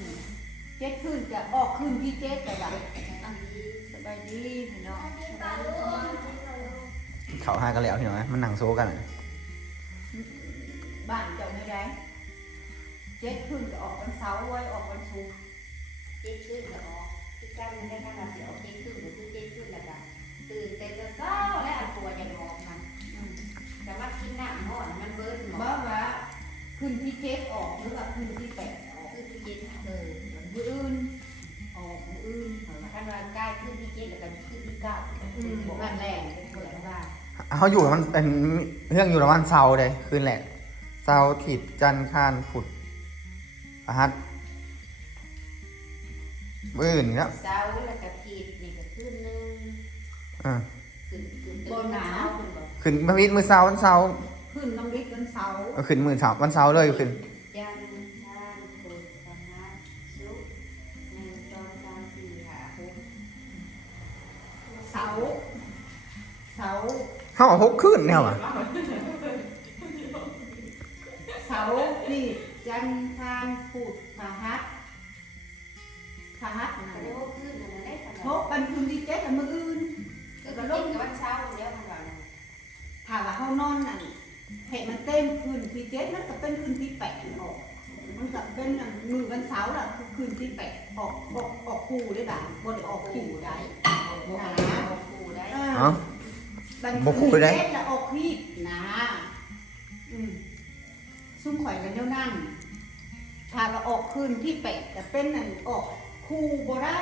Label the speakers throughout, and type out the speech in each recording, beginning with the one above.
Speaker 1: เจ็ดคืนจะออกคืนที่เจ็ดแต่ละสบายดีพี่น้อง
Speaker 2: เขาหากันแล้วเห็นไหมมันหนังโซกัน
Speaker 1: บ้านเจ้าไม่ได้เจ็ดคืนจะออกวันเสาร์ไว้ออกวันศุกร์
Speaker 3: เจ็ดขึ้นแล้วออกที่กันมันได้ขนาดเสียออกเจ็ดขึ้นหรือเจ็ดขึ้นแล้วกันตื่นเต้นเศร้าและอันตัวยังออกมันแต่ว่าที่หน้าหม้อมันเบิร์นหมด
Speaker 1: ว่าคืนที่เจ็ดออกหรือว่าคืนที่แปดออก
Speaker 3: คือที่เจ็ด
Speaker 1: มืออื่นออกมืออื่น
Speaker 3: ถ้าเราใกล้ขึ้นที่เจ็ดแล้วกันขึ้นที่เก้า
Speaker 1: วันแรกเป็นคนว่า
Speaker 2: เขาอยู่มันเป็นเรื่องอยู่ระหว่างเสาเลยคืนแหละเสาถิดจันทร์คานผุดอาหัดอื่นครับ
Speaker 3: เสาแล้วก็ผิดนี่ก็ขึ้นนึงขึ้น
Speaker 1: บนหนา
Speaker 2: ขึ้นพระวิทย์มือเสาวันเสา
Speaker 1: ขึ้นน้ำริดวันเสาร์
Speaker 2: ขึ้นมือเสาวันเสาเลยขึ้น
Speaker 3: ยันทานปุตตะนะสุ1 2 3 4 5
Speaker 1: 6เสา
Speaker 2: เข้าหกขึ้นเนี่ยว่ะ
Speaker 1: เสาที่จันทานผูดพหัส
Speaker 3: นะเรียกว่าขึ้นนะได้ขนาด
Speaker 1: เพราะวันคืนที่เจ็ดมืออื่น
Speaker 3: ก็ลงกับวันเช้าแล้วมันว่า
Speaker 1: ถ้าว่าเขานอนนั่นเหตุมันเต็มคืนที่เจ็ดมันก็เป็นคืนที่แปดออกมันก็เป็นมือวันเสาร์ล่ะคือคืนที่แปดออกคู่ได้บ้างบนออกคู่ได้
Speaker 3: นะออกคู่ได้
Speaker 2: บอกคู่ได้
Speaker 1: แล้วออกคลิปนะซุ่มข่อยกันเท่านั้นถ้าเราออกคืนที่แปดจะเป็นนั่นออกคู่บ่ได้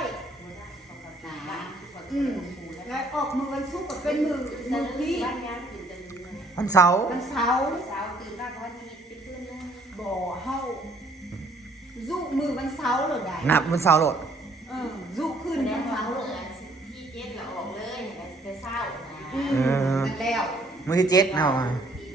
Speaker 1: แล้วออกมือวันศุกร์ก็เป็นมือที่
Speaker 2: วันเสาร์
Speaker 3: ตื่นมาวันนี้ไปขึ้นเลย
Speaker 1: บ่เฮายุมือวันเสาร์เลยได้
Speaker 2: นับวันเสาร์โหลด
Speaker 1: ยุขึ้นวันเสาร์
Speaker 3: ที่เจ็ดเราออกเลยแต่เศร้า
Speaker 1: นั่นแล้ว
Speaker 2: มือที่เจ็ดเอามา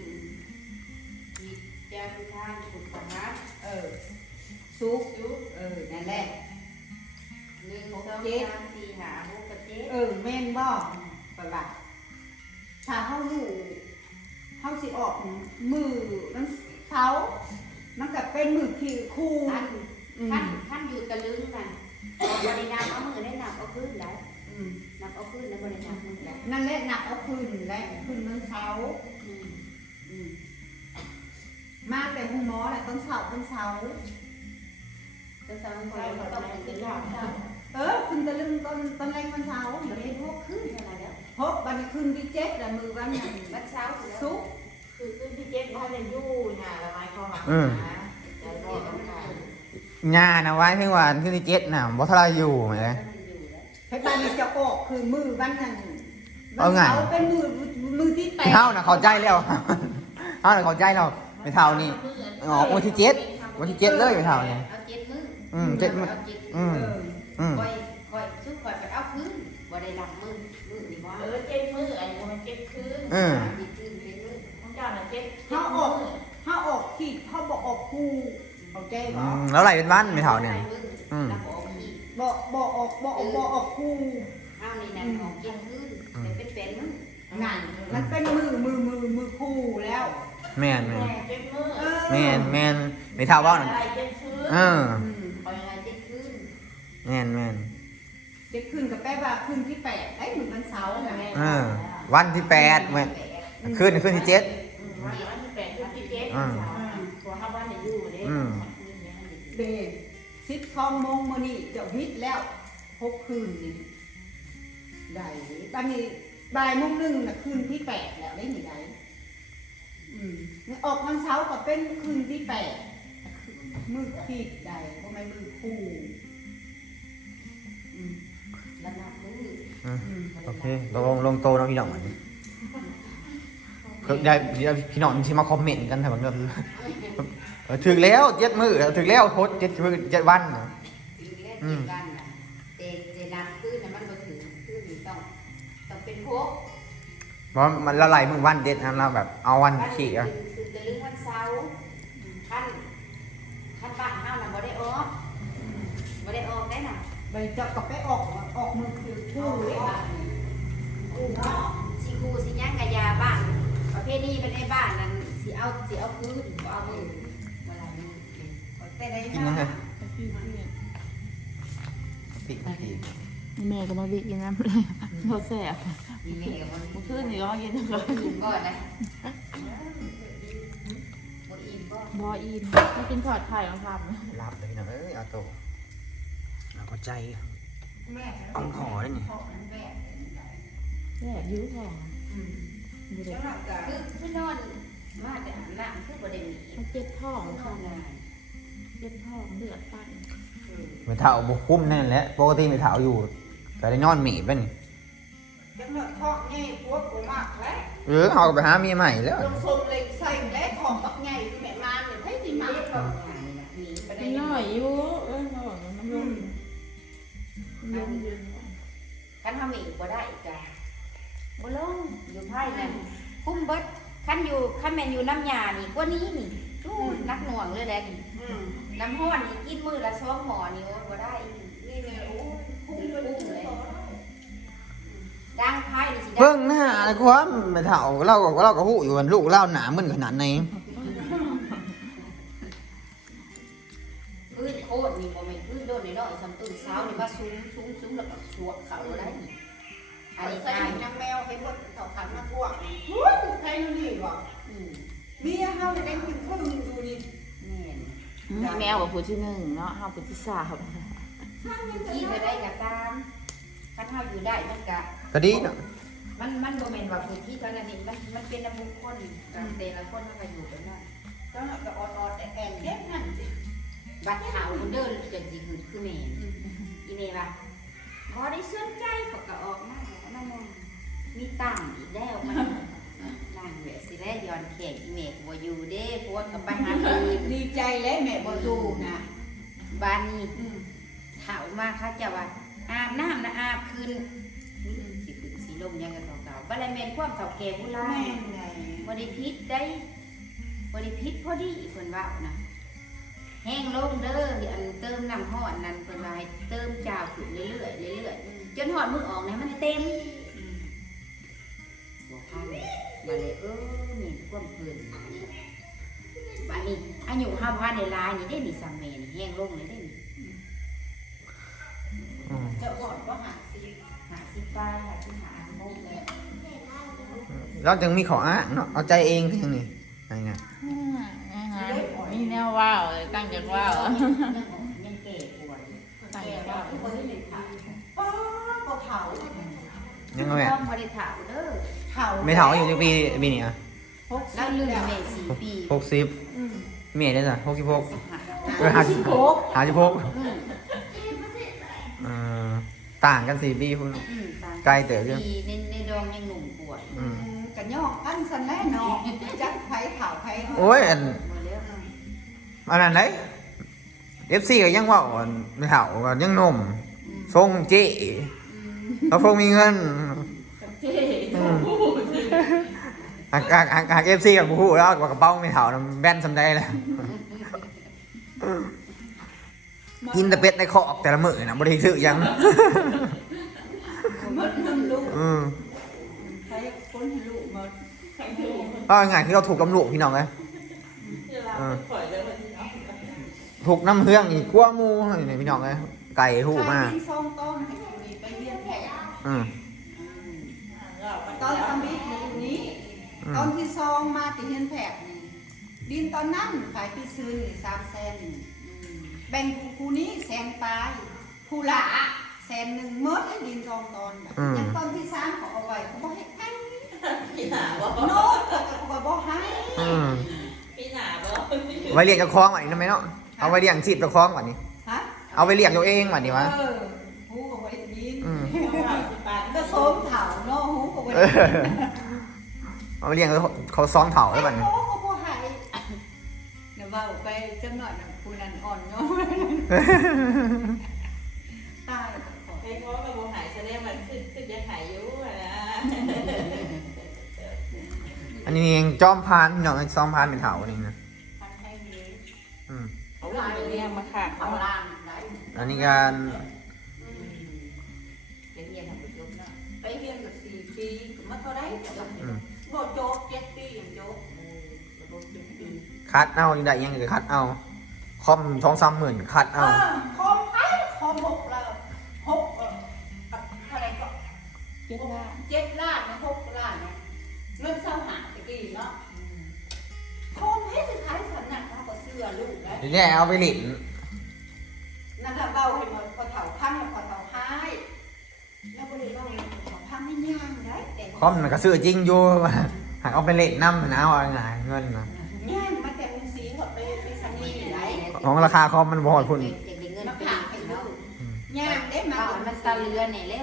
Speaker 3: จันทานผุดพหัส
Speaker 1: ศุกร์นั่นแหละ
Speaker 3: 1 2 3 4 5 6 7
Speaker 1: แม่นบ่ปะว่าถ้าเฮาอยู่เฮาสิออกมือวันเสาร์มันก็เป็นมือที่คู่
Speaker 3: ท่านอยู่ตะลึงกันบริณาเอามือได้หนักเอาขึ้นได้นับเอาขึ้นแล้วบริณามือได้
Speaker 1: นั่นแหละหนักเอาขึ้นและขึ้นวันเสาร์มาแต่ห้องหมอแหละต้นเสาร์
Speaker 3: ต้นเสาร์ต้องเป็นหลัก
Speaker 1: ขึ้นตะลึงต้นแรงวันเสาร์
Speaker 3: เรียนพวกขึ้นอะไรแล้ว
Speaker 1: พบวันคืนที่เจ็ดแต่มือวัน
Speaker 3: เช้า
Speaker 1: ศุกร์
Speaker 3: คือขึ้นที่เจ็ดเพราะจะยู่เนี่ยละไม้ข้อหา
Speaker 2: หญ้านะไว้ที่วันที่เจ็ดน่ะบ่ทลายอยู่ไหม
Speaker 1: ให้บ้านนี้จะออกคือมือวันนั้นวันเสาร์เป็นมือที่แปด
Speaker 2: เท่าน่ะเขาใจแล้วเท่าน่ะเขาใจเราไม่เท่านี่ออกวันที่เจ็ดเลยไม่เท่านี่
Speaker 3: เอา7 มื้อ
Speaker 2: 7 มื้อ
Speaker 3: ค่อยซุกค่อยไปเอาคืนบ่ได้นับมื้อนี่บ่7 มื้ออันนี้มัน7 คืนคืนเป็นมื้อของเจ้าน่ะ7
Speaker 1: ถ้าออกที่เขาบอกออกคู่เข้าใจบ่
Speaker 2: แล้วไหลเป็นวันไม่เท่าเนี่ย
Speaker 1: บ่ออกคู่
Speaker 3: เอานี่นั่นออก7 คืนแต่เป็นมื้อ
Speaker 1: นั่นมันเป็นมือคู่แล้ว
Speaker 2: แม่น
Speaker 3: 7 มื้อ
Speaker 2: แม่นไม่เท่าว่าน่ะแม่น
Speaker 1: จะขึ้นกับแปลว่าขึ้นที่8ได้เหมือนวันเสาร์นะ
Speaker 2: วันที่8แม่ขึ้นที่7
Speaker 3: วันที่8ขึ้นที่7ตัวเฮาว่าได้อยู่เด้
Speaker 1: 12 โมงมื้อนี้จะฮิตแล้ว6 คืนนี่ได้บัดนี้บ่ายโมงนึงน่ะคืนที่8แล้วได้นี่ได้ออกวันเสาร์ก็เป็นคืนที่8มือขีดได้บ่แม่นมือคู่
Speaker 2: โอเคลงโตนะพี่น้องได้พี่น้องที่มาคอมเมนต์กันแต่บางทีถึงแล้ว7 มื้อถึงแล้วโพส7 มื้อ7 วัน
Speaker 3: แต่นับคืนน่ะมันบ่ถึงคืนนี่ต้องเป็นพก
Speaker 2: เพราะมันละลายมึงวันเด็ดนะเราแบบเอาวันขี่อ่ะ
Speaker 3: คือจะลืมวันเสาร์ขั้นบ้านเฮาน่ะบ่ได้ออกได้น่ะ
Speaker 1: ไปจับกับไปออกมือคือคู่เลยบ้าน
Speaker 3: สิคู่สิย่างกะยาบ้านประเภทนี้เป็นในบ้านนั้นสิเอาคืนบ่เอามือเวลานี้แต่ได้
Speaker 2: กินยังไงปิกตี
Speaker 4: แม่ก็มาวิกินน้ำเลยเขาแสบ
Speaker 3: มีแม่กับมัน
Speaker 4: เมื่อคืนนี่ร้องกินทั้ง
Speaker 3: บ่
Speaker 4: คืน
Speaker 3: อิ่มก่อนนะบ่อิ่มบ่
Speaker 4: บออินไม่กินทอดไข่ลองทำ
Speaker 2: รับเลยพี่น้องเอาโตเราก็ใจ
Speaker 1: แม่
Speaker 2: ต้องขอได้นี่
Speaker 1: พ่อแม่
Speaker 4: แสบยิ้วพอง ดูเด็
Speaker 1: จั
Speaker 4: ก
Speaker 1: งหวัดกา
Speaker 3: คือนอนมาแต่อาบน้ำคือบ่ได้มี
Speaker 4: มันเจ็บท้อง
Speaker 3: นอ
Speaker 4: ค่ะ
Speaker 3: นง่าย
Speaker 4: เจ็บท้องเลือดปั่น
Speaker 2: ไม่เท่าบุคุ้มแน่นแหละปกติไม่เท่าอยู่ก็ได้นอนหมีเป็น
Speaker 1: จังหวัดพ่อแง่พวกกูมากแล้ว
Speaker 2: เขาก็ไปหาเมียใหม่แล้ว
Speaker 1: ลงทรงเล็กใส่และของบักใหญ่คือแม่มาเนี่ยให้ดีมาก
Speaker 3: หนีไปได้
Speaker 4: มันน้อยอยู่เขาบอกว่ามันลงลงยืน
Speaker 3: คันทำอีกบ่ได้อีกจ้ะบ่ลงอยู่ไพ่นั่นคุ้มเบิดคันอยู่คันแม่นอยู่น้ำยานี่กว่านี้นี่ตู้นักหน่วงเลยแหละนี่น้ำห้อนนี่กินมื้อละ2หม้อนี่โอ้บ่ได้นี่เลยโอ้คุ้มเลยดังไพ่นี่สิ
Speaker 2: เบิ่งหน้าอะไรความไม่เท่าเราก็หู้อยู่ว่าลูกเล่าหนามึนขนาดไหน
Speaker 3: พื้นโคตรนี่บ่แม่นพื้นโดนน้อยๆสำตุ้นเช้านี่ว่าสูงแล้วก็สวกเขาได้นี่อันนี้
Speaker 1: ใส่
Speaker 3: ทาง
Speaker 1: น้ำแมวให้พวกเขาขันมาพวกหุ้ยใครดูนี่วะ มีเฮาได้กินครึ่งดูนี่
Speaker 3: แม่น
Speaker 4: แมวกับผู้ที่หนึ่งเนาะเฮาผู้ที่สาม
Speaker 3: กินไปได้ก็ตามคันเฮาอยู่ได้มันก็
Speaker 2: ก็ดีเนาะ
Speaker 3: มันบ่แม่นว่าพื้นที่เท่านั้นนี่มันเป็นน้ำมุกคนกันแต่ละคนมันก็อยู่กันนั่น
Speaker 1: ก็ก็ออดๆแอนๆเด็กนั่นสิ
Speaker 3: บัดขาวเด้อจนสิหึดคือแม่อีแม่ว่าบ่ได้สนใจเขาก็ออกมานั่นมีตั้งอีกแล้วมันนั่งเวสิแลย้อนแขกอีแม่ก็บ่อยู่เด้พวกก็ไปหาอื่น
Speaker 1: ดีใจแล้วแม่บ่ดูนะ
Speaker 3: บ้านนี้เฒ่ามาเขาจะว่าอาบน้ำนะอาบคืนสิขึ้นสิลมยังกันเก่าๆบ่ได้แม่นความเฒ่าแก่โบรา
Speaker 1: แม่
Speaker 3: ณ
Speaker 1: ไง
Speaker 3: บริพิษได้บริพิษพอดีเพิ่นว่านะแห้งลงเด้ออันเติมน้ำหอดนั่นเพิ่นว่าให้เติมจาวขึ้นเรื่อยๆเรื่อยๆจนหอดมือออกนะมันเต็มบอกพังมาเลยนี่ความเพิ่นบัดนี้อายุห้าพันในลายนี่ได้นี่สามเมนี่แห้งลงเลยได้นี่
Speaker 1: จะอดว่าหาสิ
Speaker 3: 50 ปลาย50 โมงเลย
Speaker 2: เราจึงมีขออ้างเนาะเอาใจเองคือยังนี่อะไรเงี้ย
Speaker 4: มีแนวว้าวเลยตั้งใจว้าว
Speaker 3: ยังแก่ป่วย
Speaker 4: ตั้งใจว้าว
Speaker 1: ป้าก็เผา
Speaker 2: ยังไงแม่
Speaker 3: ต้องบริถาเด้อ
Speaker 1: เผา
Speaker 2: ไม่เท่าอยู่จังปีนี้อ่ะ
Speaker 3: แล้วลืมแม่4 ปี
Speaker 2: 60เมียได้จ้ะ66 56ต่างกัน4 ปีพุ่น ไกลเต๋อเรื่อง
Speaker 3: ในดองยังหนุ่มปวด
Speaker 1: กันย่อกันสันแน่นอนจักไผเผาไผ
Speaker 2: โอ้ยอัน
Speaker 3: มาแล้ว
Speaker 2: อันนั้นเลยFC ก็ยังว่าไม่เท่าก็ยังหนุ่มทรงเจ๊เขาคงมีเงินหาก FC กับผู้แล้วกระเป๋าไม่เท่าแบนสำได้แล้วกินแต่เป็ดในคอกแต่ละมื้อนะบ่ได้ซื้อหยัง
Speaker 1: มันลูก ใครคนลูกมา
Speaker 2: ก็ง่ายที่เราถูกกำลูกพี่น้องเลยถูกน้ำเฮืองอีกขั้วหมูนี่พี่น้องเลยไก่หูมาก
Speaker 1: ใครซองต้มมีไปเรียนแผล ตอนทำบิดนี้ตอนที่ซองมาติเรียนแผลนี่ดินตอนนั้นขายที่ซื้อนี่300,000แบ่งกูนี้100,000ปลายผู้ละ100,000หมดให้ดินซองตอนอย่างตอนที่3เขาเอาไว้เขาบ่ให้ให้
Speaker 5: พี่หนาบ่
Speaker 1: โน้ตก็บ่ให้
Speaker 5: พี่หนาบ่
Speaker 2: ไว้เลี้ยงกับคล้องวันนี้นะไหมเนาะเอาไว้เลี้ยงชีพกับคล้องวันนี้
Speaker 1: ฮะ
Speaker 2: เอาไว้เลี้ยงตัวเองวันนี้วะ
Speaker 1: หูก็บ่ได้ยิน
Speaker 5: ปาน
Speaker 1: ก็โสมเถาเนาะหูก็บ่
Speaker 2: เอ
Speaker 1: ได้
Speaker 2: อเอาไว้เลี้ยงเขาซ้อมเถาได้วันนี้
Speaker 1: โอ้ก็บ่ให้เดี๋ยวว่าไปจังหน่อยนะผู้นั้นอ่อนเนาะตาย
Speaker 5: ไอ้พ่อกับโบหายแสดงมันขึ้นยังหายอยู่นะ
Speaker 2: อันนี้เองจอมพานพี่น้องซ้อมพานเป็นเถานี่นะ
Speaker 1: พันให้เลย
Speaker 4: เขาลายเนี่ยมาขาด
Speaker 1: เอาล่างได้
Speaker 2: อันนี้การ
Speaker 3: เรียนทำประโยชน์เนาะ
Speaker 1: ไปเรียนกับ4 ปีมันก็ได้บ่โจบ7 ปีอย่างโจบ
Speaker 2: คัดเอาอยู่ได้ยังก็คัดเอาคอม2-3 หมื่นคัดเอา
Speaker 1: คอมไผคอม6แล้ว
Speaker 4: 7 ล้าน
Speaker 1: 7 ล้านนะ6 ล้านนะเงินเศร้าหาตะกี้เนาะคงเฮ็ดสิขายสำนักเขาก็เสื้อลูกแล้ว
Speaker 2: ทีนี้เอาไปหลิน
Speaker 1: นั่นล่ะเว้าให้หมดพอเฒ่าพังแล้วพอเฒ่าหายแล้วบ่ได้เว้าให้พอเฒ่าพังให้ย่างได้แต่
Speaker 2: คอมมันก็ซื้อจริงอยู่ หากเอาไปเล่นน้ำนะเอาอะไรเงินนะ
Speaker 1: ย่างมาแต่เป็นสีเขาไปซันนี่ได้
Speaker 2: ของราคาคอมมันบอดคุณ
Speaker 3: เด็กได้เงิน
Speaker 1: มา
Speaker 3: ปี
Speaker 1: ผ่าให้ลู
Speaker 3: เนาะ
Speaker 1: กย่างได้มา
Speaker 3: เอามันตะเลือนี่แล้ว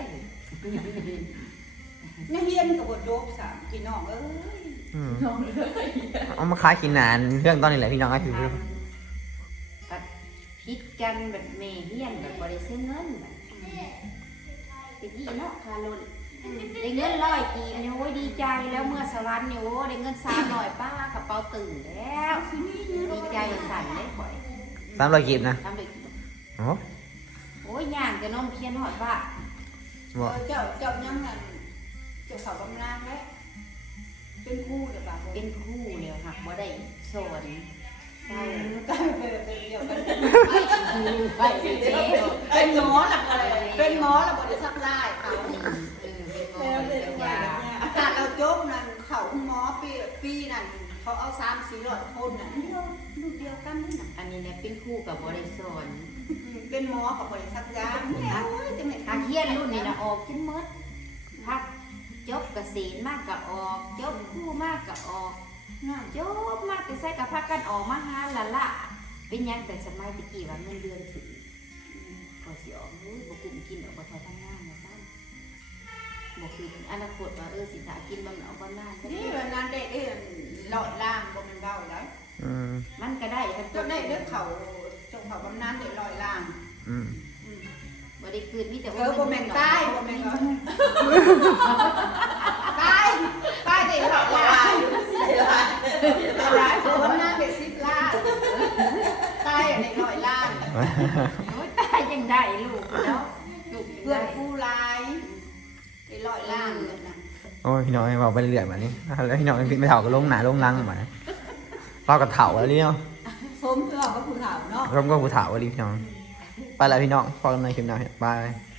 Speaker 1: นักเรียนก็บ่จบซ้ำพี่น้องเอ้ย
Speaker 4: น้องเลย
Speaker 2: เอามาขายกินนานเรื่องตอนนี้แหละพี่น้องก็อยู่
Speaker 3: ก็คิดกันแบบแม่เฮียนแบบบ่ได้ซื้อเงินแบบตะกี้เนาะคารุนได้เงิน100กีบเนี่ยโอ้ยดีใจแล้วเมื่อสวรรค์เนี่ยโอ้ได้เงิน300ป้ากระเป๋าตื่นแล้วดีใจสั่นเลยข่อย
Speaker 2: 300กีบนะ
Speaker 3: ทำเลย
Speaker 2: โอ้
Speaker 3: โอ้ยย่างจะนมเพียนหอดว่า
Speaker 2: บ่
Speaker 1: เจ้ายังนั่นเจ้าเขาบำนาญได้เป็นครูหรือเปล่า
Speaker 3: เป็นครู่แล้วหักบ่ได้สอนเศร้า
Speaker 1: ก็เป็นเดียวกัน
Speaker 3: ไปเจ๊
Speaker 1: เป็นหมอหลักอะไรเป็นหมอแล้วบ่ได้ซักลายเขา
Speaker 3: เป็นยา
Speaker 1: ถ้าเราจบนั่นเขาหมอปีนั่นเขาเอา3-400คนน่ะลูกเดียวกันนี่น่ะ
Speaker 3: อันนี้เนี่ยเป็นครู่กับบ่ได้สอน
Speaker 1: เป็นหมอกับบริษัทยาเนี่ยโอ้ยจะไม่
Speaker 3: อาเฮียนรุ่นนี้นะออกจนหมดพักจบเกษตรมากก็ออกจบครู่มากก็ออกจบมากแต่ใส่กับพักกันออกมาหาละเป็นยังแต่สมัยตะกี้ว่าเงินเดือนถึงก็สิออกบ่กุ้มกินออกบ่ทอทำงานนะซ้ำบ่คืออนาคตว่าสิถ้ากินบำเอาบำนาญ
Speaker 1: นี่วันนั้นได้หลอดล่างบ่มันเบาแล้ว
Speaker 3: มันก็ได้ครับ
Speaker 1: เจ้าได้เลือกเขาจงเขาบำนาญได้ลอยล่าง
Speaker 3: บ่ได้คืนมีแต่
Speaker 1: บ่แม่นใต้บ่แม่นใต้ใต้ได้ลอยล่างหลายคนบำนาญได้10 ล้านใต้ได้ลอยล่าง
Speaker 3: โอ้ยตายยังได้ลูกเนาะลูก
Speaker 1: เพื่อนผู้ร้ายได้ลอยล่างนั่นน่ะ
Speaker 2: โอ้ยพี่น้องบอกไปเรื่อยๆแบบนี้แล้วพี่น้องไม่เถ่าก็ล้มหนาล้มลังแบบนี้เราก็เถ่าแล้วเนาะ
Speaker 1: สมเพื่อกับผู้เฒ่าเนาะ
Speaker 2: ร่มก็ผู้เถ่าแล้วพี่น้องไปแล้วพี่น้องพอกันในคลิปหน้าบาย